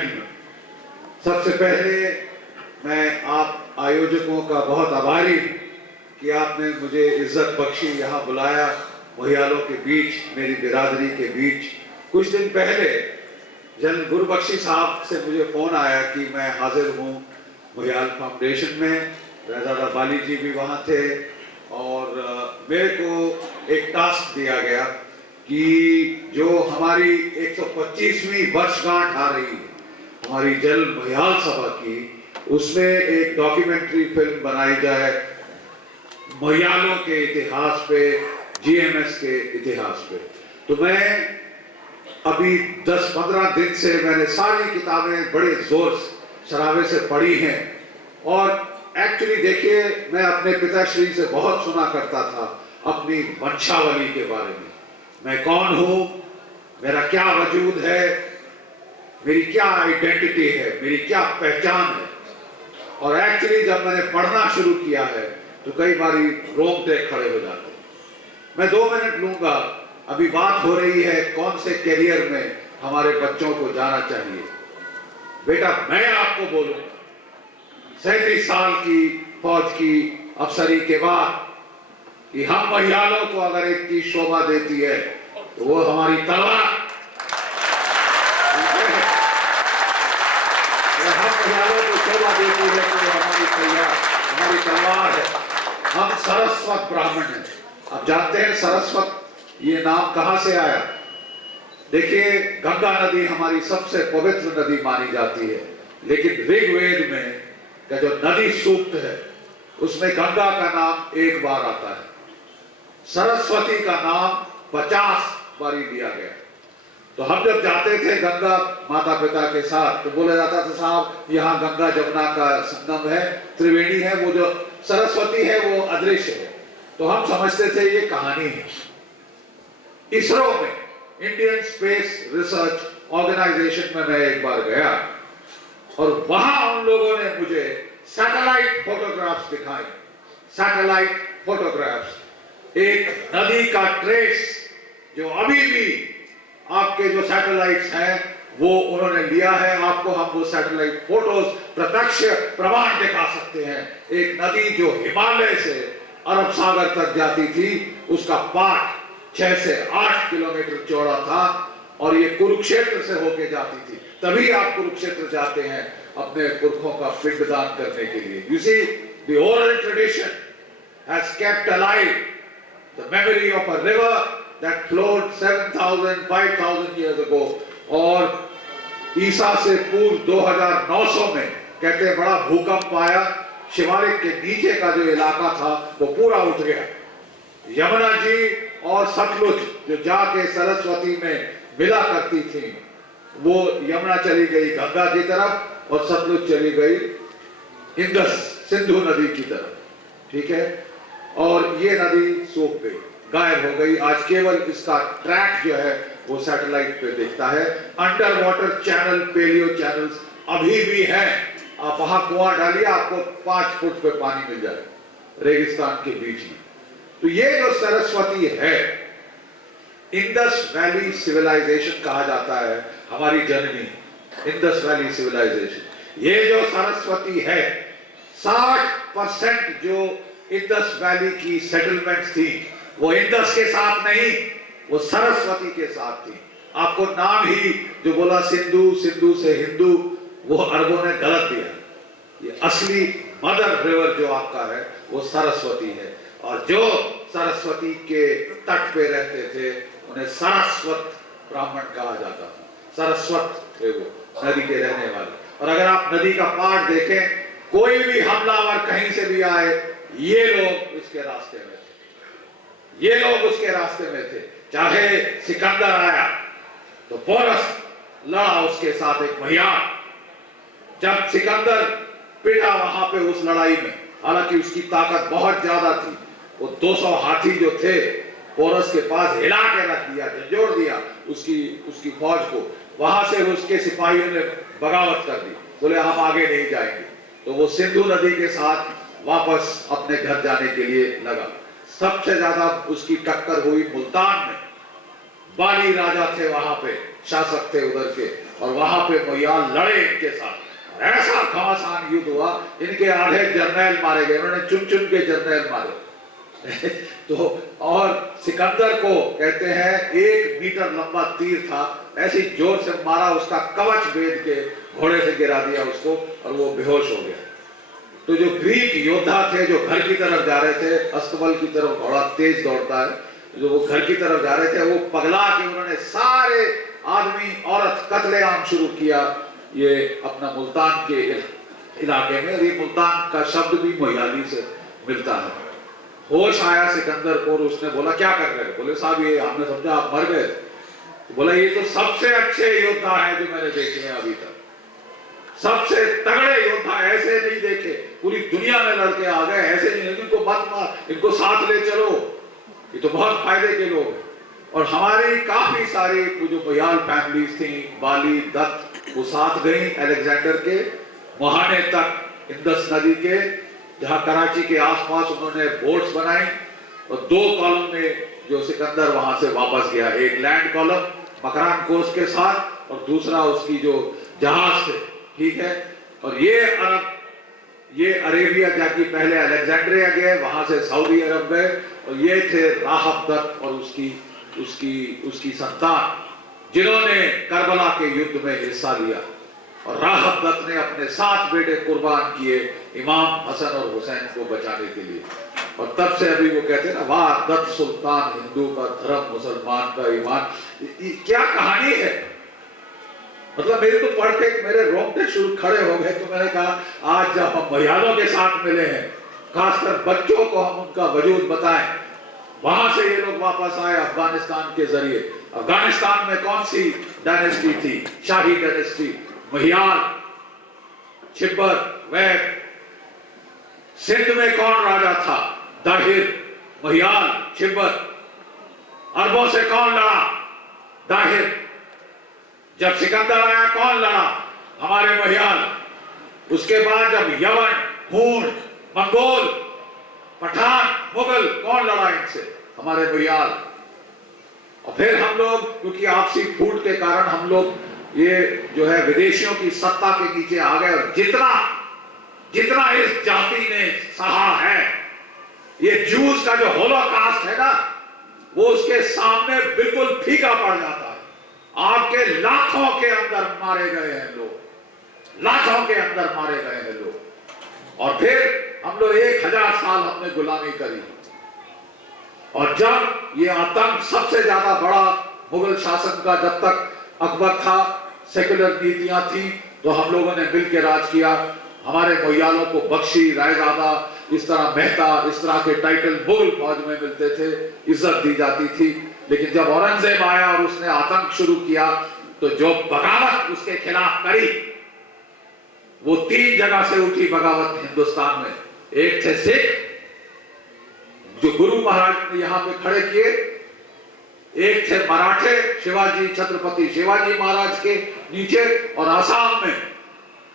Journey में। सबसे पहले मैं आप आयोजकों का बहुत आभारी कि आपने मुझे इज्जत बख्शी, यहाँ बुलाया मोहियालों के बीच, मेरी बिरादरी के बीच। कुछ दिन पहले जनरल गुरबख्शी साहब से मुझे फोन आया कि मैं हाजिर हूँ मोहियाल फाउंडेशन में। रजादा बाली जी भी वहाँ थे और मेरे को एक टास्क दिया गया कि जो हमारी 125वीं वर्षगांठ आ रही है हमारी जनरल मोहियाल सभा की, उसमें एक डॉक्यूमेंट्री फिल्म बनाई जाए मोहियालों के इतिहास पे, जीएमएस के इतिहास पे। तो मैं अभी 10-15 दिन से मैंने सारी किताबें बड़े जोर शराबे से पढ़ी हैं और एक्चुअली देखिए, मैं अपने पिताश्री से बहुत सुना करता था अपनी वंशावली के बारे में। मैं कौन हूँ, मेरा क्या वजूद है, मेरी क्या आइडेंटिटी है, मेरी क्या पहचान है। और एक्चुअली जब मैंने पढ़ना शुरू किया है तो कई बारी रोंगटे खड़े हो जाते हैं। मैं 2 मिनट लूंगा। अभी बात हो रही है कौन से करियर में हमारे बच्चों को जाना चाहिए। बेटा, मैं आपको बोलूंगा 37 साल की फौज की अफसरी के बाद कि हम मोहियालों को अगर एक चीज शोभा देती है तो वो हमारी तलवार। हम मोहियालों को शोभा देती है तो हमारी तलवार है। हम सरस्वत ब्राह्मण हैं। आप जानते हैं सरस्वत ये नाम कहां से आया? देखिए, गंगा नदी हमारी सबसे पवित्र नदी मानी जाती है, लेकिन ऋग्वेद में का जो नदी सूक्त है उसमें गंगा का नाम 1 बार आता है। सरस्वती का नाम 50 बारी लिया गया। तो हम जब जाते थे गंगा माता पिता के साथ तो बोला जाता था, साहब यहाँ गंगा जमुना का संगम है, त्रिवेणी है, वो जो सरस्वती है वो अदृश्य है। तो हम समझते थे ये कहानी है। इसरो में, इंडियन स्पेस रिसर्च ऑर्गेनाइजेशन में मैं एक बार गया और वहां उन लोगों ने मुझे सैटेलाइट फोटोग्राफ्स दिखाए। सैटेलाइट फोटोग्राफ्स, एक नदी का ट्रेस जो अभी भी आपके जो सैटेलाइट्स हैं वो उन्होंने लिया है। आपको हम वो सैटेलाइट फोटोज प्रत्यक्ष प्रमाण दिखा सकते हैं। एक नदी जो हिमालय से अरब सागर तक जाती थी, उसका पाठ 6 से 8 किलोमीटर चौड़ा था और ये कुरुक्षेत्र से होके जाती थी। तभी आप कुरुक्षेत्र जाते हैं अपने पुरखों का पिंडदान करने के लिए। You see, the oral tradition has kept alive the memory of a river that flowed 7,000, 5,000 years ago। और ईसा से पूर्व 2900 में कहते हैं बड़ा भूकंप आया, शिवालिक के नीचे का जो इलाका था वो पूरा उठ गया। यमुना जी और सतलुज जो जाके सरस्वती में मिला करती थी, वो यमुना चली गई गंगा की तरफ और सतलुज चली गई इंदस सिंधु नदी की तरफ। ठीक है, और ये नदी सूख गई, गायब हो गई। आज केवल इसका ट्रैक जो है वो सैटेलाइट पे दिखता है। Under water channel, paleo channels अभी भी हैं। आप वहां कुआं डालिए, आपको 5 फुट पे पानी मिल जाए रेगिस्तान के बीच में। तो ये जो सरस्वती है, इंडस वैली सिविलाइजेशन कहा जाता है, हमारी जननी इंडस वैली सिविलाइजेशन। ये जो सरस्वती है, 60% जो इंडस वैली की सेटलमेंट्स थी वो इंडस के साथ नहीं, वो सरस्वती के साथ थी। आपको नाम ही जो बोला सिंधु, सिंधु से हिंदू, वो अरबों ने गलत दिया। ये असली मदर रिवर जो आपका है वो सरस्वती है। और जो सरस्वती के तट पे रहते थे उन्हें सरस्वत ब्राह्मण कहा जाता था। सरस्वत थे वो, नदी के रहने वाले। और अगर आप नदी का पाठ देखें, कोई भी हमलावर कहीं से भी आए, ये लोग उसके रास्ते में थे, ये लोग उसके रास्ते में थे। चाहे सिकंदर आया तो पोरस लड़ा उसके साथ एक महियान। जब सिकंदर पिटा वहां पे उस लड़ाई में, हालांकि उसकी ताकत बहुत ज्यादा थी, वो 200 हाथी जो थे पोरस के पास हिला के रख दिया, झंझोड़ दिया उसकी फौज को। वहां से उसके सिपाहियों ने बगावत कर दी, बोले हम आगे नहीं जाएंगे। तो वो सिंधु नदी के साथ वापस अपने घर जाने के लिए लगा। सबसे ज्यादा उसकी टक्कर हुई मुल्तान में। बाली राजा थे वहां पे, शासक थे उधर के, और वहां पे मोहियाल लड़े इनके साथ। ऐसा घमासान युद्ध हुआ, इनके आधे जर्नैल मारे गए, उन्होंने चुन चुन के जर्नैल मारे। तो और सिकंदर को कहते हैं 1 मीटर लंबा तीर था, ऐसी जोर से मारा, उसका कवच भेद के घोड़े से गिरा दिया उसको और वो बेहोश हो गया। तो जो ग्रीक योद्धा थे जो घर की तरफ जा रहे थे, अस्तबल की तरफ घोड़ा तेज दौड़ता है, जो वो घर की तरफ जा रहे थे वो पगला के उन्होंने सारे आदमी औरत कत्लेआम शुरू किया। ये अपना मुल्तान के इलाके में, ये मुल्तान का शब्द भी मोहियाली से मिलता है। होश आया सिकंदर को और उसने बोला क्या कर रहे हो? बोले साहब ये हमने समझा आप मर गए। तो बोला ये तो सबसे अच्छे योद्धा हैं जो मैंने देखे हैं अभी तक, सबसे तगड़े योद्धा, ऐसे नहीं देखे, पूरी दुनिया में लड़के आ गए, ऐसे नहीं, इनको मत मार, इनको साथ ले चलो, ये तो बहुत फायदे के लोग हैं। और हमारी काफी सारी जो मोहियाल फैमिलीज थी, बाली, दत्त, वो साथ गई अलेक्जेंडर के मुहाने तक, इंदस नदी के, जहां कराची के आसपास उन्होंने बोट्स बनाई और 2 कॉलम में जो सिकंदर वहां से वापस गया, एक लैंड कॉलम मकरान कोस्ट के साथ और दूसरा उसकी जो जहाज थे, ठीक है। और ये अरेबिया जाके पहले अलेक्जेंड्रिया गए, वहां से सऊदी अरब गए, और ये थे राहब दत्त और उसकी संतान जिन्होंने करबला के युद्ध में हिस्सा लिया। और राहब दत्त ने अपने 7 बेटे कुर्बान किए इमाम हसन और हुसैन को बचाने के लिए। और तब से अभी वो कहते हैं ना, वाह दत्त सुल्तान, हिंदू का धर्म, मुसलमान का ईमान। क्या कहानी है, मतलब मेरे तो पढ़ के मेरे रोंगटे शुरू खड़े हो गए। तो मैंने कहा आज जब हम मोहियालों के साथ मिले हैं, खासकर बच्चों को हम उनका वजूद बताएं। वहां से ये लोग वापस आए अफगानिस्तान के जरिए। अफगानिस्तान में कौन सी डायनेस्टी थी? शाही डायनेस्टी, मोहियाल, छिब्बर, वैद। सिंध में कौन राजा था? दाहिर, मोहियाल, छिब्बर। अरबों से कौन लड़ा? दाहिर। जब सिकंदर आया कौन लड़ा? हमारे मोहियाल। उसके बाद जब यवन, हूण, मंगोल, पठान, मुगल, कौन लड़ा इनसे? हमारे मोहियाल। और फिर हम लोग, क्योंकि आपसी फूट के कारण हम लोग ये जो है विदेशियों की सत्ता के नीचे आ गए, और जितना इस जाति ने सहा है, ये जूस का जो होलोकास्ट है ना, वो उसके सामने बिल्कुल फीका पड़ जाता है। आपके लाखों के अंदर मारे गए हैं लोग, लाखों के अंदर मारे गए हैं लोग। और फिर हम लोग 1000 साल हमने गुलामी करी। और जब ये आतंक सबसे ज्यादा बड़ा मुगल शासन का, जब तक अकबर था, सेकुलर नीतियां थी, तो हम लोगों ने मिलकर राज किया। हमारे मोहियालों को बख्शी, रायजादा, इस तरह मेहता, इस तरह के टाइटल मुगल फौज में मिलते थे, इज्जत दी जाती थी। लेकिन जब औरंगजेब आया और उसने आतंक शुरू किया, तो जो बगावत उसके खिलाफ करी, वो 3 जगह से उठी बगावत हिंदुस्तान में। एक थे सिख, जो गुरु महाराज ने यहां पे खड़े किए। एक थे मराठे, शिवाजी, छत्रपति शिवाजी महाराज के नीचे। और आसाम में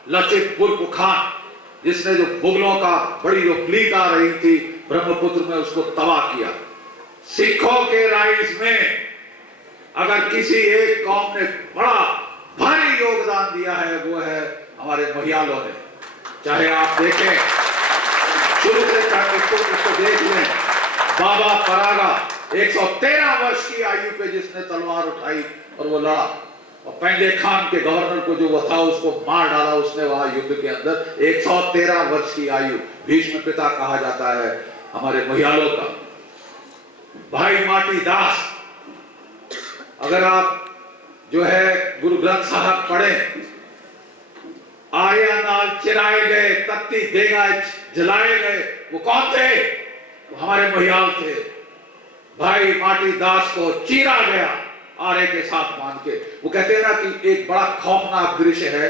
लचित बुरखान, जिसने जो मुगलों का बड़ी जो प्लीग आ रही थी ब्रह्मपुत्र में, उसको तबाह किया। सिखों के राइज में अगर किसी एक कौम ने बड़ा भारी योगदान दिया है, वो है हमारे मोहियालों ने। चाहे आप देखें शुरू से इसको देख लें, बाबा परागा 113 वर्ष की आयु पे जिसने तलवार उठाई और वो लड़ा, और पेंडे खान के गवर्नर को जो वो था उसको मार डाला उसने वहां युद्ध के अंदर। 113 वर्ष की आयु, भीष्म पिता कहा जाता है हमारे मोहियालों का। भाई माटी दास, अगर आप जो है गुरु ग्रंथ साहब पढ़ें, आर्या नाल चिराए गए, तत्ती देगा जलाए गए, वो कौन थे? वो हमारे मोहियाल थे। भाई माटी दास को चीरा गया आरे के साथ बांध के। वो कहते हैं ना कि एक बड़ा खौफनाक दृश्य है,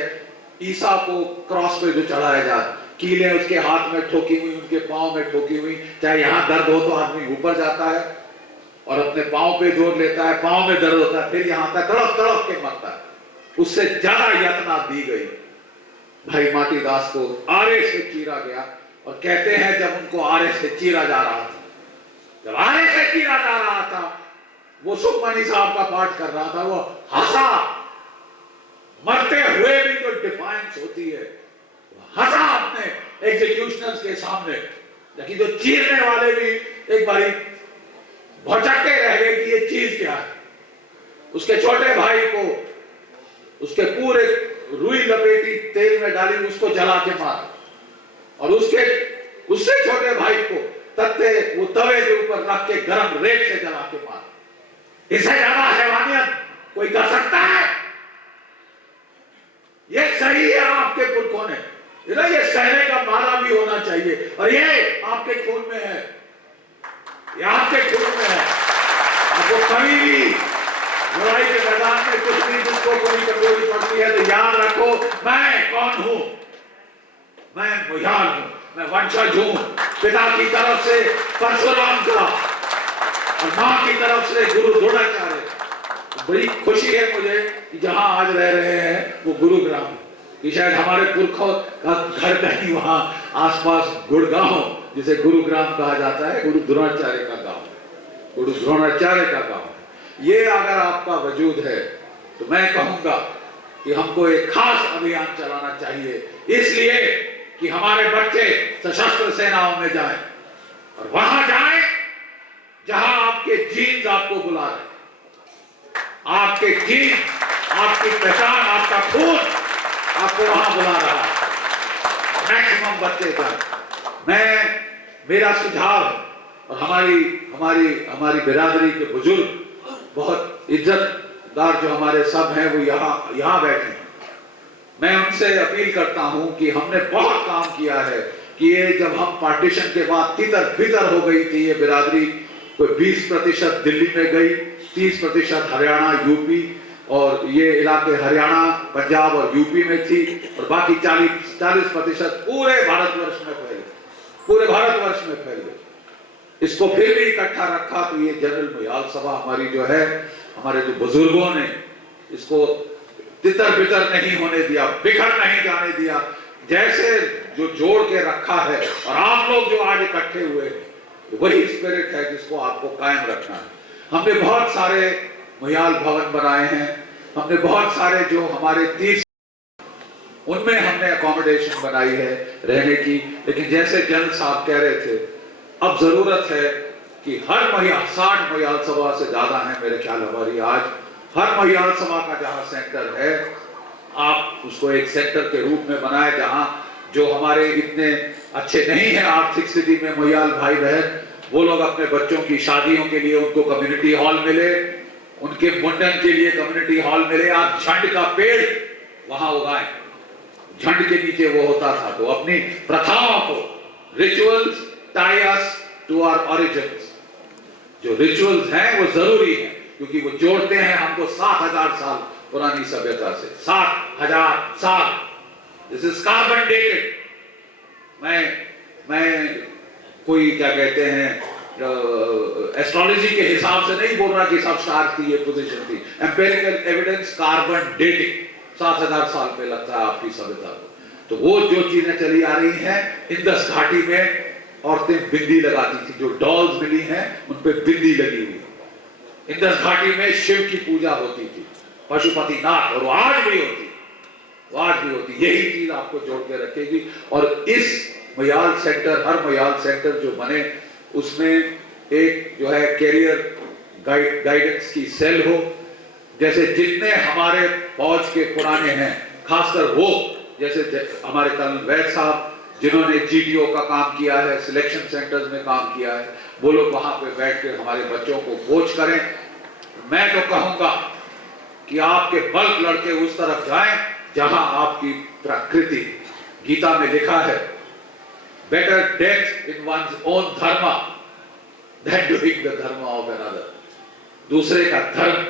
ईसा को क्रॉस पे जो चढ़ाया जाए, कीलें उसके हाथ में ठोकी हुई, उनके पांव में ठोकी हुई। चाहे यहां दर्द हो तो आदमी ऊपर जाता है और अपने पांव पे जोर लेता है, पांव में दर्द होता है, फिर यहां तक तड़प तड़प के मरता है। उससे ज्यादा यातना दी गई। भाई माटी दास को आरे से चीरा गया। और कहते हैं जब उनको आरे से चीरा जा रहा था, जब आरे से चीरा जा रहा था, वो सुखमनी साहब का पाठ कर रहा था, वो हंसा, मरते हुए भी जो डिफाइंस होती है, हंसा अपने एग्जीक्यूशनर्स के सामने, लेकिन जो चीरने वाले भी एक बारी भौचक्के रह गए कि ये चीज क्या है। उसके छोटे भाई को उसके पूरे रुई लपेटी तेल में डाली, उसको जला के मारा, और उससे छोटे भाई को वो तवे के ऊपर रख के गरम रेत से जला के मारा। इससे ज्यादा हैवानियत कोई कर सकता है? ये सही है आपके पुरखों ने, ये सहने का माला भी होना चाहिए, और ये आपके खून में है, ये आपके खून में है। आपको कभी भी लड़ाई के मैदान में कुछ भी जिसको कोई कमजोरी पड़ती है तो याद रखो, मैं कौन हूं? मैं मुयाल हूं, मैं वंशज हूं, पिता की तरफ से परशुराम का और मां की तरफ से गुरु द्रोणाचार्य। बड़ी खुशी है मुझे कि जहां आज रह रहे हैं वो गुरुग्राम, कि शायद हमारे पुरखों का घर कहीं वहां आसपास गुड़गांव, जिसे गुरुग्राम कहा जाता है, गुरु द्रोणाचार्य का गांव, गुरु द्रोणाचार्य का गांव। ये अगर आपका वजूद है तो मैं कहूंगा कि हमको एक खास अभियान चलाना चाहिए, इसलिए कि हमारे बच्चे सशस्त्र सेनाओं में जाएं, और वहां जाएं जहां आपके जीन्स आपको बुला रहे, आपके जीन्स, आपकी पहचान, आपका खून आपको वहां बुला रहा है। मैक्सिमम बच्चे जाएं। मेरा सुझाव है, और हमारी बिरादरी के बुजुर्ग, बहुत इज्जतदार जो हमारे सब हैं, वो यहाँ बैठे हैं। मैं उनसे अपील करता हूं कि हमने बहुत काम किया है कि ये जब हम पार्टीशन के बाद तितर बितर हो गई थी ये बिरादरी, कोई 20% दिल्ली में गई, 30% हरियाणा, यूपी, और ये इलाके हरियाणा, पंजाब और यूपी में थी, और बाकी 40% पूरे भारतवर्ष में फैल गई। इसको फिर भी इकट्ठा रखा तो ये जनरल मुयाल सभा हमारी जो है, हमारे जो बुजुर्गों ने इसको तितर बितर नहीं होने दिया, बिखर नहीं जाने दिया, जैसे जो जोड़ के रखा है, और आप लोग जो आज इकट्ठे हुए हैं, वही स्पिरिट है जिसको आपको कायम रखना है। हमने बहुत सारे मुयाल भवन बनाए हैं, हमने बहुत सारे जो हमारे 30 उनमें हमने अकोमोडेशन बनाई है रहने की, लेकिन जैसे जनरल साहब कह रहे थे, अब जरूरत है कि हर महिला 60 महिला सभा से ज्यादा है मेरे ख्याल हमारी आज, हर महिला सभा का जहां सेंटर है, आप उसको एक सेंटर के रूप में बनाए, जहां जो हमारे इतने अच्छे नहीं है आर्थिक स्थिति में महिला भाई बहन, वो लोग अपने बच्चों की शादियों के लिए उनको कम्युनिटी हॉल मिले, उनके मुंडन के लिए कम्युनिटी हॉल मिले। आप झंड का पेड़ वहां उगाएं, झंड के नीचे वो होता था, तो अपनी प्रथाओं को, rituals tie us to our origins, जो रिचुअल्स हैं वो जरूरी है, क्योंकि वो जोड़ते हैं हमको 7000 साल पुरानी सभ्यता से, 7000 साल। This is carbon dated. मैं कोई क्या कहते हैं एस्ट्रोलॉजी के हिसाब से नहीं बोल रहा कि सब स्टार की ये पोजीशन थी, एम्पिरिकल एविडेंस कार्बन डेटिंग 7000 साल पे लगता है आपकी सभ्यता को। तो वो जो चीजें चली आ रही हैं, इंदस घाटी में औरतें बिंदी लगाती थी, जो डॉल्स मिली हैं उन पे बिंदी लगी हुई। इंदस घाटी में शिव की पूजा होती थी, पशुपतिनाथ, और वो आज भी होती। यही चीज आपको जोड़ के रखेगी। और इस मयाल सेंटर, हर मयाल सेंटर जो बने, उसमें एक जो है कैरियर गाइडेंस की सेल हो, जैसे जितने हमारे फौज के पुराने हैं, खासकर वो जैसे हमारे कर्नल वैद साहब जिन्होंने जीटीओ का काम किया है, सिलेक्शन सेंटर्स में काम किया है, वो लोग वहां पे बैठ के हमारे बच्चों को कोच करें। मैं तो कहूंगा कि आपके बल्क लड़के उस तरफ जाएं जहां आपकी प्रकृति, गीता में लिखा है, better death in one's own धर्म देन डूइंग द धर्म ऑफ अनदर। दूसरे का धर्म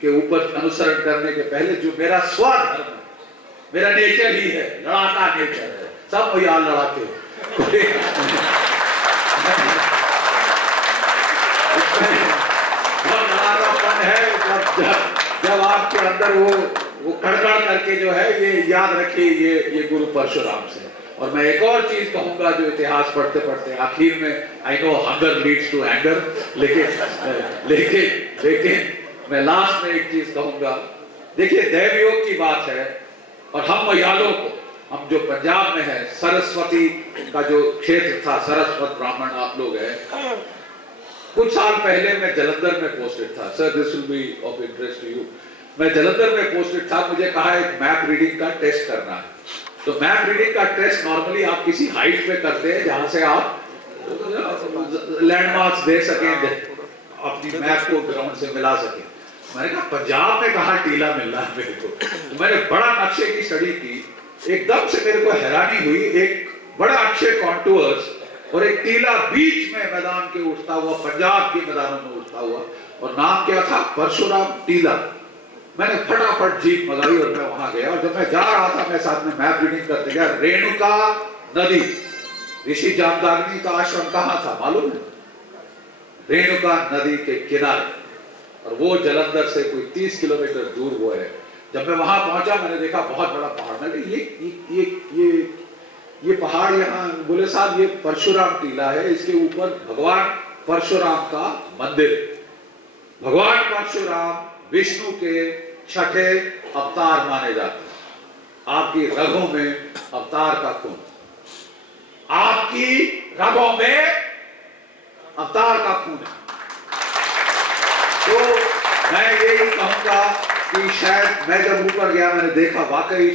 के ऊपर अनुसरण करने के पहले जो मेरा स्वधर्म है, मेरा नेचर ही है, लड़ाका नेचर है, सब यार लड़ाते है। जब आपके अंदर वो कड़कड़ करके जो है, ये याद रखिए, ये गुरु परशुराम से। और मैं एक और चीज कहूंगा जो इतिहास पढ़ते पढ़ते आखिर में, I know hunger leads to anger, लेकिन मैं लास्ट में एक चीज कहूंगा देखिए दैवयोग की बात है, और हम मयालों को, हम जो पंजाब में है, सरस्वती का जो क्षेत्र था, सरस्वत ब्राह्मण आप लोग हैं, कुछ साल पहले मैं जलंधर में पोस्टेड था। Sir this will be of interest to you. मैं जलंधर में पोस्टेड था, मुझे कहा एक मैप रीडिंग का टेस्ट करना है। तो मैप रीडिंग का टेस्ट नॉर्मली आप किसी हाइट पे करते हैं जहां से आप लैंडमार्क्स दे सकें, अपनी मैप को ग्राउंड से मिला सकें। मैंने कहा पंजाब में कहा टीला मिल रहा है मेरे को। तो मैंने बड़ा नक्शे की स्टडी की, एकदम से मेरे को हैरानी हुई, एक बड़ा अच्छे कॉन्टूर्स और एक टीला बीच में मैदान के उठता हुआ, पंजाब के मैदानों में उठता हुआ, और नाम क्या था, परशुराम टीला। मैंने फटाफट जीप मंगाई और मैं वहां गया, और जब मैं जा रहा था मैं साथ में मैप रीडिंग करते गया। रेणुका नदी, ऋषि जामदाग्नि का आश्रम कहां था मालूम है? रेणुका नदी के किनारे, और वो जलंधर से कोई 30 किलोमीटर दूर वो है। जब मैं वहां पहुंचा मैंने देखा बहुत बड़ा पहाड़। मैंने ये पहाड़ यहाँ, बोले साहब ये परशुराम टीला है, इसके ऊपर भगवान परशुराम का मंदिर। भगवान परशुराम विष्णु के छठे अवतार माने जाते हैं। आपकी रगों में अवतार का खून, आपकी रगों में अवतार का खून है। तो मैं यही कहूंगा कि शायद मैं जब ऊपर गया मैंने देखा वाकई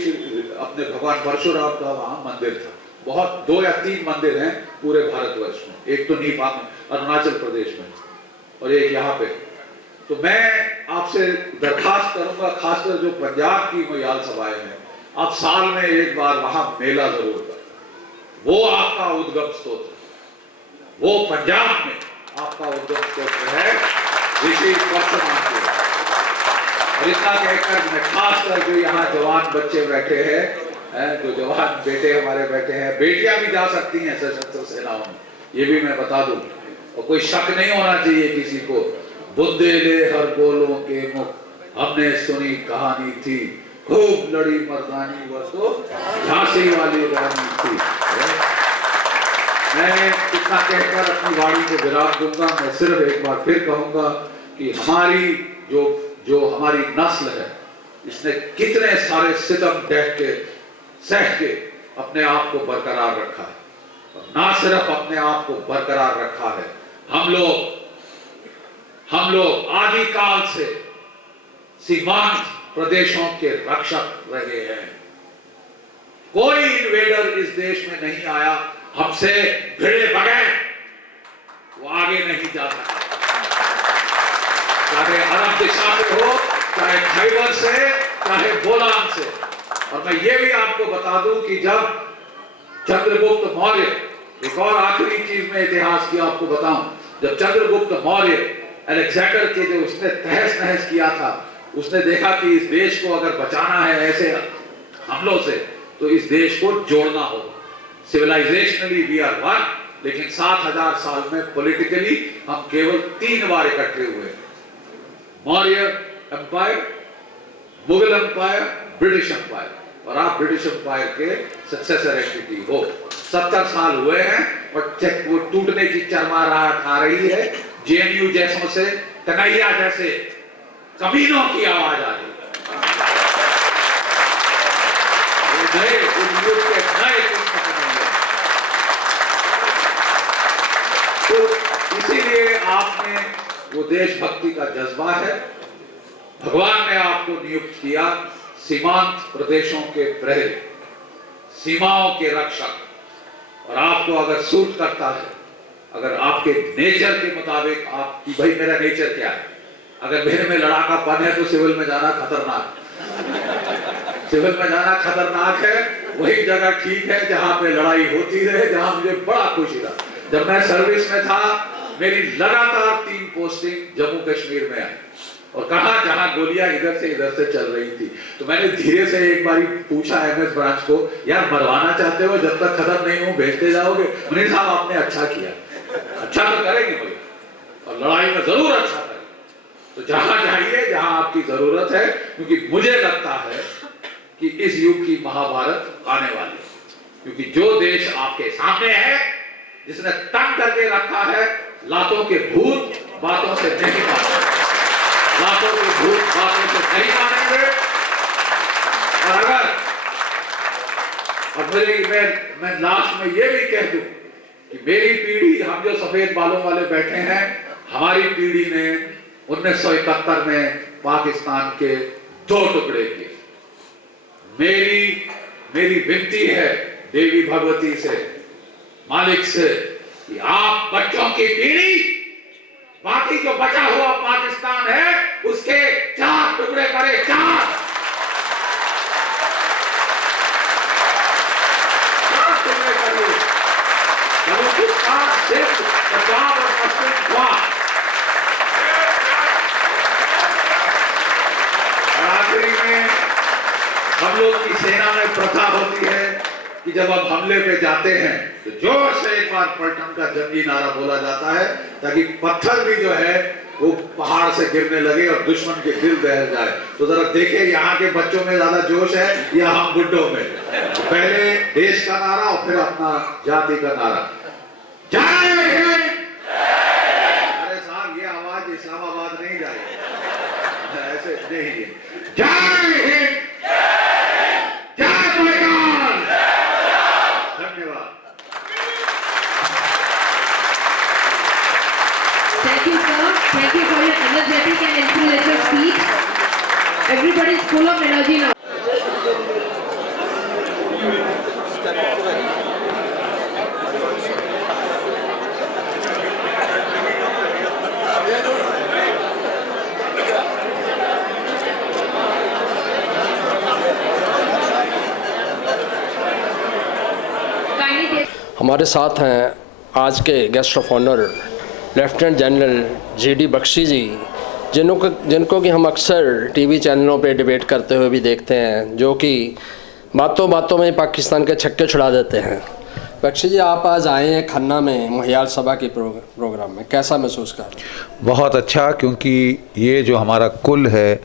अपने भगवान परशुराम का वहां मंदिर था। बहुत 2 या 3 मंदिर हैं पूरे भारतवर्ष में, एक तो नेपाल में, अरुणाचल प्रदेश में, और एक यहाँ पे। तो मैं आपसे दरखास्त करूंगा, खासकर जो पंजाब की मयाल सभाएं हैं, आप साल में एक बार वहां मेला जरूर करें। वो आपका उद्गम स्त्रोत है, वो पंजाब में आपका उद्गम स्त्रोत है ऋषि परशुराम के। और इतना कहकर मैं खासकर जो यहाँ जवान बच्चे बैठे हैं, जो जवान बेटे हमारे बैठे हैं, बेटियां भी जा सकती हैं सशस्त्र सेनाओं में, ये भी मैं बता दूं। और कोई शक नहीं होना चाहिए किसी को। बुंदेले हर बोलों के मुख, हमने सुनी कहानी थी, खूब लड़ी मर्दानी वो तो झांसी वाली रानी थी। मैं इतना कहकर अपनी वाणी को विराम दूंगा। मैं सिर्फ एक बार फिर कहूंगा कि हमारी जो हमारी नस्ल है, इसने कितने सारे सितम सह के अपने आप को बरकरार रखा है। और ना सिर्फ अपने आप को बरकरार रखा है, हम लोग आदिकाल से सीमांत प्रदेशों के रक्षक रहे हैं। कोई इन्वेडर इस देश में नहीं आया हमसे भिड़े बगैर, वो आगे नहीं जा सकता। चाहे अरब दिशा से हो, चाहे खैबर से, चाहे बोलान से। और मैं ये भी आपको बता दूं कि जब चंद्रगुप्त मौर्य, एक और आखिरी चीज में इतिहास की आपको बताऊं, जब चंद्रगुप्त मौर्य अलेक्जेंडर के जो उसने तहस नहस किया था, उसने देखा कि इस देश को अगर बचाना है ऐसे हमलों से, तो इस देश को जोड़ना होगा। सिविलाइजेशनली वी आर वन, लेकिन 7000 साल में पॉलिटिकली हम केवल 3 बार इकट्ठे हुए। Maurya empire, Mughal empire, British empire, और आप ब्रिटिश एम्पायर के सक्सेसर एंटिटी हो। 70 साल हुए हैं और वो टूटने की चरमराहट आ रही है। जेएनयू जैसों से, कन्हैया जैसे कमीनों की आवाज आ रही है। नए युग के नए तो इसीलिए आपने वो देशभक्ति का जज्बा है। भगवान ने आपको नियुक्त किया सीमांत प्रदेशों के प्रहरी, सीमाओं के रक्षक। और आपको अगर सूट करता है, अगर आपके नेचर के मुताबिक, आपकी भाई मेरा नेचर क्या है, अगर मेरे में लड़ाकापन है तो सिविल में जाना खतरनाक, सिविल में जाना खतरनाक है। वही जगह ठीक है जहां पे लड़ाई होती रहे, जहां मुझे बड़ा खुशी था। जब मैं सर्विस में था, मेरी लगातार 3 पोस्टिंग जम्मू कश्मीर में आई, और कहा जहां गोलियां इधर से चल रही थी। तो मैंने धीरे से एक बारी पूछा एमएस ब्रांच को, यार मरवाना चाहते हो, जब तक खत्म नहीं हो भेजते जाओगे? मुनीर साहब आपने अच्छा किया, अच्छा तो करेंगे भाई, और लड़ाई में जरूर अच्छा करें। तो जहां जाइए जहां आपकी जरूरत है, क्योंकि मुझे लगता है कि इस युग की महाभारत आने वाली है। क्योंकि जो देश आपके सामने है, जिसने तंग करके रखा है, लातों के भूत बातों से नहीं मानेंगे, लातों के भूत बातों से नहीं मानेंगे। और अगर अब मैं लास्ट में ये भी कह दूं कि मेरी पीढ़ी, हम जो सफेद बालों वाले बैठे हैं, हमारी पीढ़ी ने 1971 में पाकिस्तान के 2 टुकड़े किए। मेरी विनती है देवी भगवती से, मालिक से, कि आप बच्चों की पीढ़ी, बाकी जो बचा हुआ पाकिस्तान है उसके 4 टुकड़े करे, 4 टुकड़े करे। बलूचिस्तान, सिंध, पंजाब और पश्चिम आखिरी में हम लोग की सेना में प्रथा होती है कि जब हम हमले पे जाते हैं तो जोर से एक बार पलटन का जंगी नारा बोला जाता है, ताकि पत्थर भी जो है वो पहाड़ से गिरने लगे और दुश्मन के दिल दहल जाए। तो जरा देखें यहाँ के बच्चों में ज्यादा जोश है या हम बुड्ढों में। पहले देश का नारा और फिर अपना जाति का नारा। जय हिंद। अरे साहब, ये आवाज इस्लामाबाद नहीं जाएगी, ऐसे नहीं। जय हिंद, जय मैदान। धन्यवाद। Thank you, sir. Thank you for your energetic and inspirational speech. Everybody is full of energy now. हमारे साथ हैं आज के guest of honour lieutenant general G D. Bakshi ji, जिनको कि हम अक्सर टीवी चैनलों पे डिबेट करते हुए भी देखते हैं, जो कि बातों बातों में पाकिस्तान के छक्के छुड़ा देते हैं। बख्शी जी, आप आज आए हैं खन्ना में महियाल सभा के प्रोग्राम में, कैसा महसूस कर रहे हैं? बहुत अच्छा, क्योंकि ये जो हमारा कुल है,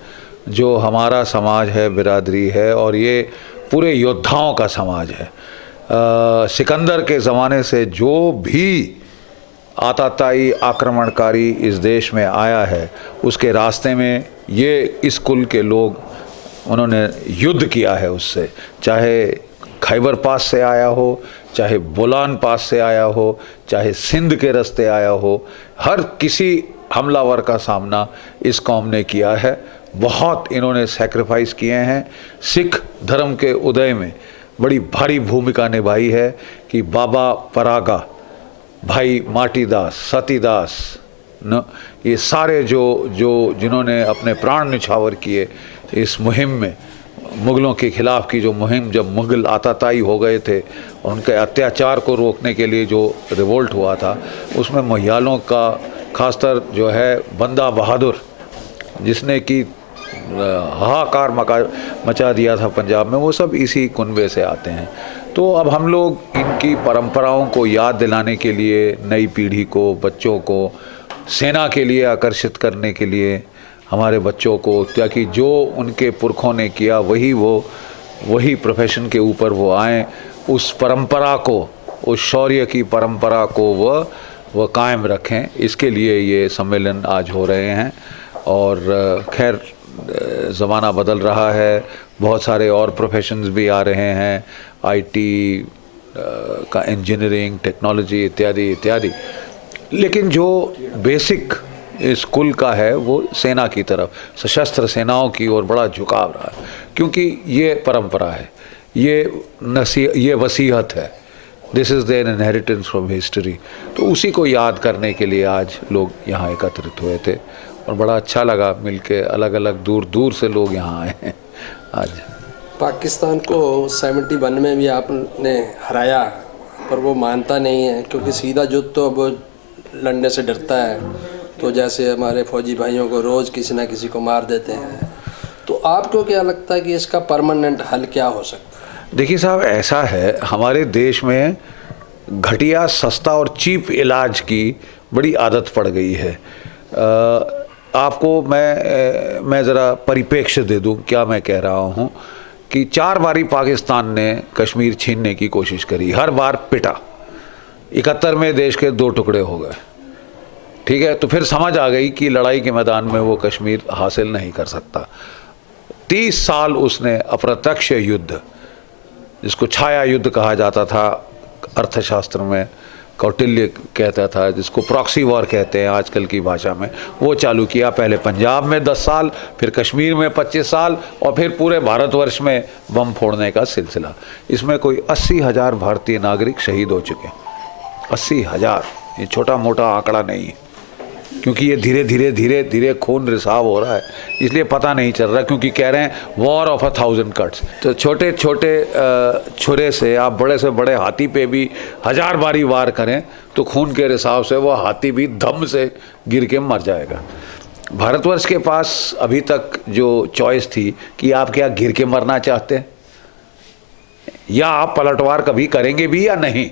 जो हमारा समाज है, बिरादरी है, और ये पूरे योद्धाओं का समाज है। सिकंदर के ज़माने से जो भी आताताई आक्रमणकारी इस देश में आया है, उसके रास्ते में ये इस कुल के लोग, उन्होंने युद्ध किया है उससे, चाहे खैबर पास से आया हो, चाहे बोलान पास से आया हो, चाहे सिंध के रास्ते आया हो, हर किसी हमलावर का सामना इस कौम ने किया है। बहुत इन्होंने सैक्रिफाइस किए हैं। सिख धर्म के उदय में बड़ी भारी भूमिका निभाई है कि बाबा परागा, भाई माटीदास, सतीदास, ये सारे जो जिन्होंने अपने प्राण निछावर किए इस मुहिम में, मुग़लों के ख़िलाफ़ की जो मुहिम, जब मुग़ल आताताई हो गए थे, उनके अत्याचार को रोकने के लिए जो रिवोल्ट हुआ था, उसमें महियालों का खासतर जो है बंदा बहादुर, जिसने कि हाहाकार मचा दिया था पंजाब में, वो सब इसी कुनबे से आते हैं। तो अब हम लोग इनकी परंपराओं को याद दिलाने के लिए नई पीढ़ी को, बच्चों को सेना के लिए आकर्षित करने के लिए, हमारे बच्चों को, ताकि जो उनके पुरखों ने किया वही प्रोफेशन के ऊपर वो आएँ, उस परंपरा को, उस शौर्य की परंपरा को वह कायम रखें। इसके लिए ये सम्मेलन आज हो रहे हैं। और खैर, ज़माना बदल रहा है, बहुत सारे और प्रोफेशंस भी आ रहे हैं, आईटी का, इंजीनियरिंग, टेक्नोलॉजी इत्यादि इत्यादि, लेकिन जो बेसिक इस कुल का है वो सेना की तरफ, सशस्त्र सेनाओं की ओर बड़ा झुकाव रहा है, क्योंकि ये परंपरा है, ये वसीयत है, this is their inheritance from history. तो उसी को याद करने के लिए आज लोग यहाँ एकत्रित हुए थे और बड़ा अच्छा लगा मिलके। अलग अलग दूर दूर से लोग यहाँ आए हैं आज। पाकिस्तान को 71 में भी आपने हराया, पर वो मानता नहीं है, क्योंकि सीधा युद्ध तो अब लड़ने से डरता है। तो जैसे हमारे फौजी भाइयों को रोज़ किसी ना किसी को मार देते हैं, तो आपको क्या लगता है कि इसका परमानेंट हल क्या हो सकता है? देखिए साहब, ऐसा है, हमारे देश में घटिया, सस्ता और चीप इलाज की बड़ी आदत पड़ गई है। आपको मैं ज़रा परिप्रेक्ष्य दे दूँ क्या मैं कह रहा हूँ, कि 4 बारी पाकिस्तान ने कश्मीर छीनने की कोशिश करी, हर बार पिटा। 71 में देश के 2 टुकड़े हो गए, ठीक है। तो फिर समझ आ गई कि लड़ाई के मैदान में वो कश्मीर हासिल नहीं कर सकता। 30 साल उसने अप्रत्यक्ष युद्ध, जिसको छाया युद्ध कहा जाता था अर्थशास्त्र में, कौटिल्य कहता था, जिसको प्रॉक्सी वॉर कहते हैं आजकल की भाषा में, वो चालू किया। पहले पंजाब में 10 साल, फिर कश्मीर में 25 साल, और फिर पूरे भारतवर्ष में बम फोड़ने का सिलसिला। इसमें कोई 80,000 भारतीय नागरिक शहीद हो चुके हैं। 80,000, ये छोटा मोटा आंकड़ा नहीं है, क्योंकि ये धीरे धीरे खून रिसाव हो रहा है, इसलिए पता नहीं चल रहा, क्योंकि कह रहे हैं वॉर ऑफ 1000 कट्स। तो छोटे छोटे छुरे से आप बड़े से बड़े हाथी पे भी 1000 बारी वार करें तो खून के रिसाव से वो हाथी भी दम से गिर के मर जाएगा। भारतवर्ष के पास अभी तक जो चॉइस थी कि आप क्या गिर के मरना चाहते हैं या आप पलटवार कभी करेंगे भी या नहीं।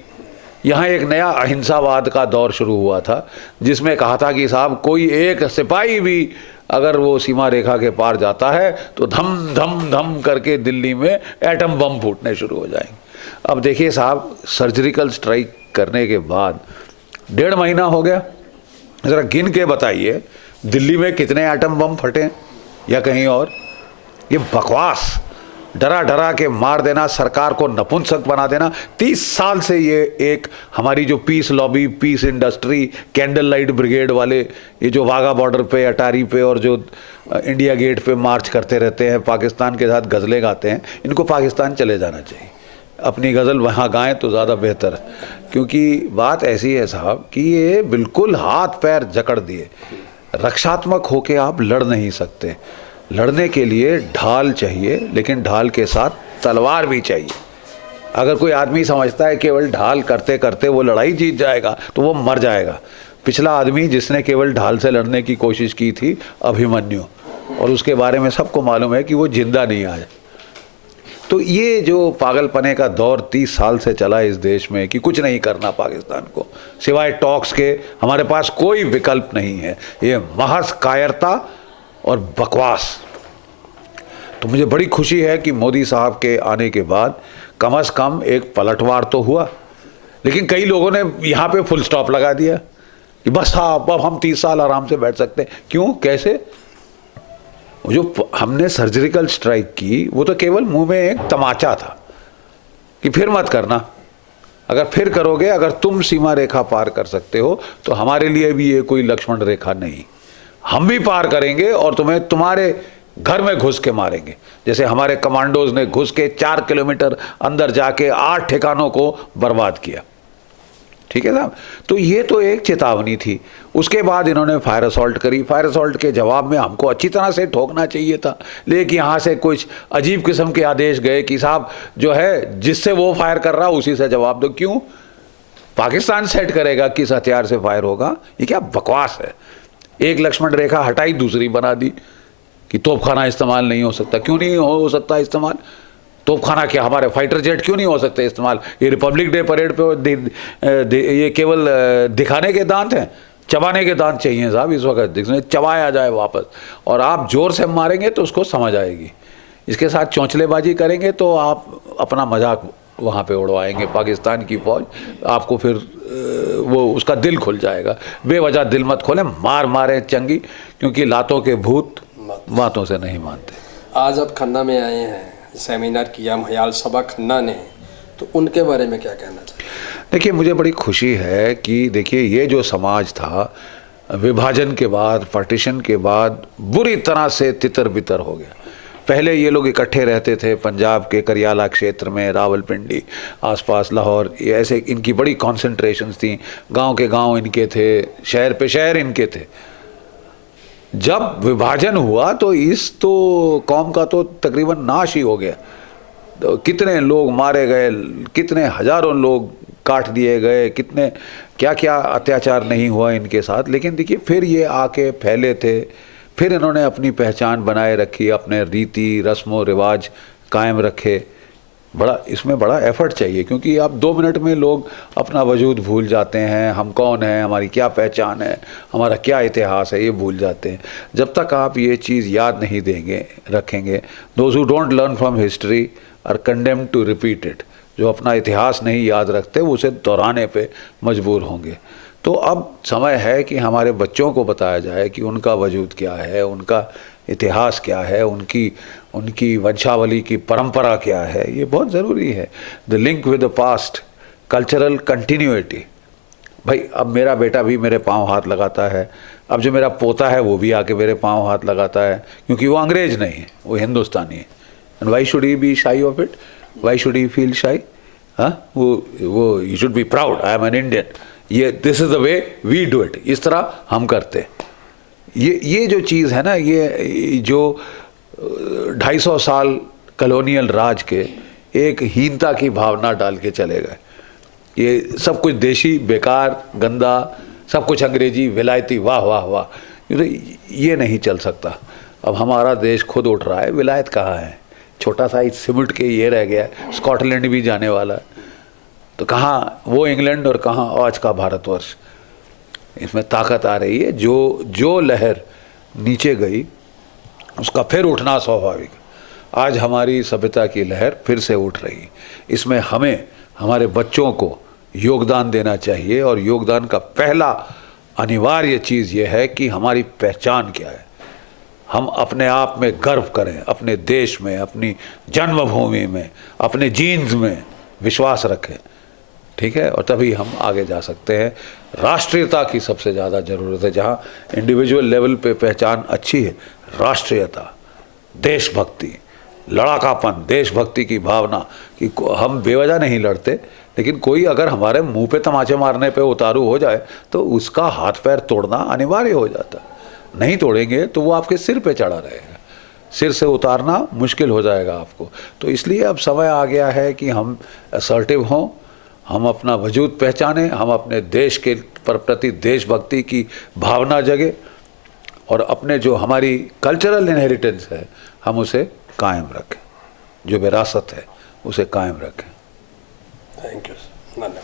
यहाँ एक नया अहिंसावाद का दौर शुरू हुआ था, जिसमें कहा था कि साहब कोई एक सिपाही भी अगर वो सीमा रेखा के पार जाता है तो धम धम धम करके दिल्ली में एटम बम फूटने शुरू हो जाएंगे। अब देखिए साहब, सर्जिकल स्ट्राइक करने के बाद 1.5 महीना हो गया, ज़रा गिन के बताइए दिल्ली में कितने एटम बम फटे या कहीं और। ये बकवास, डरा डरा के मार देना, सरकार को नपुंसक बना देना। 30 साल से ये एक हमारी जो peace lobby, peace industry, candle light brigade वाले, ये जो वाघा बॉर्डर पे, अटारी पे और जो इंडिया गेट पे मार्च करते रहते हैं, पाकिस्तान के साथ गज़लें गाते हैं, इनको पाकिस्तान चले जाना चाहिए। अपनी गज़ल वहाँ गाएं तो ज़्यादा बेहतर है, क्योंकि बात ऐसी है साहब कि ये बिल्कुल हाथ पैर जकड़ दिए। रक्षात्मक होके आप लड़ नहीं सकते, लड़ने के लिए ढाल चाहिए, लेकिन ढाल के साथ तलवार भी चाहिए। अगर कोई आदमी समझता है केवल ढाल करते करते वो लड़ाई जीत जाएगा तो वो मर जाएगा। पिछला आदमी जिसने केवल ढाल से लड़ने की कोशिश की थी, अभिमन्यु, और उसके बारे में सबको मालूम है कि वो जिंदा नहीं आया। तो ये जो पागलपने का दौर 30 साल से चला इस देश में कि कुछ नहीं करना पाकिस्तान को, सिवाय टॉक्स के हमारे पास कोई विकल्प नहीं है, ये महज कायरता और बकवास। तो मुझे बड़ी खुशी है कि मोदी साहब के आने के बाद कम से कम एक पलटवार तो हुआ, लेकिन कई लोगों ने यहाँ पे फुल स्टॉप लगा दिया कि बस हाँ अब हम 30 साल आराम से बैठ सकते हैं। क्यों, कैसे? जो हमने सर्जिकल स्ट्राइक की वो तो केवल मुंह में एक तमाचा था कि फिर मत करना, अगर फिर करोगे, अगर तुम सीमा रेखा पार कर सकते हो तो हमारे लिए भी ये कोई लक्ष्मण रेखा नहीं, हम भी पार करेंगे और तुम्हें तुम्हारे घर में घुस के मारेंगे। जैसे हमारे कमांडोज ने घुस के 4 किलोमीटर अंदर जाके 8 ठिकानों को बर्बाद किया। ठीक है साहब, तो ये तो एक चेतावनी थी। उसके बाद इन्होंने फायर असॉल्ट करी। फायर असॉल्ट के जवाब में हमको अच्छी तरह से ठोकना चाहिए था, लेकिन यहाँ से कुछ अजीब किस्म के आदेश गए कि साहब जो है जिससे वो फायर कर रहा उसी से जवाब दो। क्यों? पाकिस्तान सेट करेगा किस हथियार से फायर होगा? ये क्या बकवास है। एक लक्ष्मण रेखा हटाई, दूसरी बना दी कि तोपखाना इस्तेमाल नहीं हो सकता। क्यों नहीं हो सकता इस्तेमाल? तोपखाना क्या, हमारे फाइटर जेट क्यों नहीं हो सकते इस्तेमाल? ये रिपब्लिक डे परेड पे ये केवल दिखाने के दांत हैं, चबाने के दांत चाहिए साहब इस वक्त, जिसमें चबाया जाए वापस, और आप जोर से मारेंगे तो उसको समझ आएगी। इसके साथ चौंचलेबाजी करेंगे तो आप अपना मजाक वहाँ पे उड़वाएंगे, पाकिस्तान की फौज आपको फिर वो उसका दिल खुल जाएगा। बेवजह दिल मत खोलें, मार मारे चंगी, क्योंकि लातों के भूत बातों से नहीं मानते। आज आप खन्ना में आए हैं, सेमिनार किया महयाल सभा खन्ना ने, तो उनके बारे में क्या कहना चाहिए? देखिए, मुझे बड़ी खुशी है कि देखिए ये जो समाज था विभाजन के बाद, पार्टीशन के बाद बुरी तरह से तितर बितर हो गया। पहले ये लोग इकट्ठे रहते थे पंजाब के करियाला क्षेत्र में, रावलपिंडी आसपास, लाहौर, ये ऐसे इनकी बड़ी कॉन्सेंट्रेशंस थी। गांव के गांव इनके थे, शहर पे शहर इनके थे। जब विभाजन हुआ तो इस तो कौम का तो तकरीबन नाश ही हो गया। तो कितने लोग मारे गए, कितने हजारों लोग काट दिए गए, कितने क्या क्या अत्याचार नहीं हुआ इनके साथ। लेकिन देखिए फिर ये आके फैले थे, फिर इन्होंने अपनी पहचान बनाए रखी, अपने रीति रस्मों रिवाज कायम रखे। बड़ा इसमें बड़ा एफर्ट चाहिए, क्योंकि आप 2 मिनट में लोग अपना वजूद भूल जाते हैं, हम कौन हैं, हमारी क्या पहचान है, हमारा क्या इतिहास है, ये भूल जाते हैं। जब तक आप ये चीज़ याद नहीं देंगे रखेंगे, those who don't learn from history are condemned to repeat it. जो अपना इतिहास नहीं याद रखते वो उसे दोहराने पे मजबूर होंगे। तो अब समय है कि हमारे बच्चों को बताया जाए कि उनका वजूद क्या है, उनका इतिहास क्या है, उनकी वंशावली की परंपरा क्या है, ये बहुत ज़रूरी है। The link with the past, cultural continuity. भाई अब मेरा बेटा भी मेरे पाँव हाथ लगाता है, अब जो मेरा पोता है वो भी आके मेरे पाँव हाथ लगाता है, क्योंकि वो अंग्रेज नहीं है, वो हिंदुस्तानी है। And why should he be shy of it, why should he feel shy? हाँ, वो you should be proud, I am an Indian. ये this is the way we do it, इस तरह हम करते हैं। ये जो चीज़ है ना, ये जो 250 साल कॉलोनियल राज के एक हीनता की भावना डाल के चले गए। ये सब कुछ देशी, बेकार, गंदा, सब कुछ अंग्रेजी, विलायती, वाह वाह वाह, ये नहीं चल सकता। अब हमारा देश खुद उठ रहा है, विलायत कहाँ है? छोटा सा सिमट के ये रह गया है, स्कॉटलैंड भी जाने वाला है, तो कहाँ वो इंग्लैंड और कहाँ आज का भारतवर्ष? इसमें ताकत आ रही है। जो लहर नीचे गई उसका फिर उठना स्वाभाविक। आज हमारी सभ्यता की लहर फिर से उठ रही। इसमें हमें हमारे बच्चों को योगदान देना चाहिए, और योगदान का पहला अनिवार्य चीज़ ये है कि हमारी पहचान क्या है। हम अपने आप में गर्व करें, अपने देश में, अपनी जन्मभूमि में, अपने जीन्स में विश्वास रखें, ठीक है, और तभी हम आगे जा सकते हैं। राष्ट्रीयता की सबसे ज़्यादा ज़रूरत है। जहाँ इंडिविजुअल लेवल पे पहचान अच्छी है, राष्ट्रीयता, देशभक्ति, लड़ाकापन, देशभक्ति की भावना कि हम बेवजह नहीं लड़ते, लेकिन कोई अगर हमारे मुंह पे तमाचे मारने पे उतारू हो जाए तो उसका हाथ पैर तोड़ना अनिवार्य हो जाता। नहीं तोड़ेंगे तो वो आपके सिर पे चढ़ा रहेगा, सिर से उतारना मुश्किल हो जाएगा आपको। तो इसलिए अब समय आ गया है कि हम असर्टिव हों, हम अपना वजूद पहचानें, हम अपने देश के प्रति देशभक्ति की भावना जगे, और अपने जो हमारी कल्चरल इनहेरिटेंस है हम उसे कायम रखें, जो विरासत है उसे कायम रखें। थैंक यू, धन्यवाद।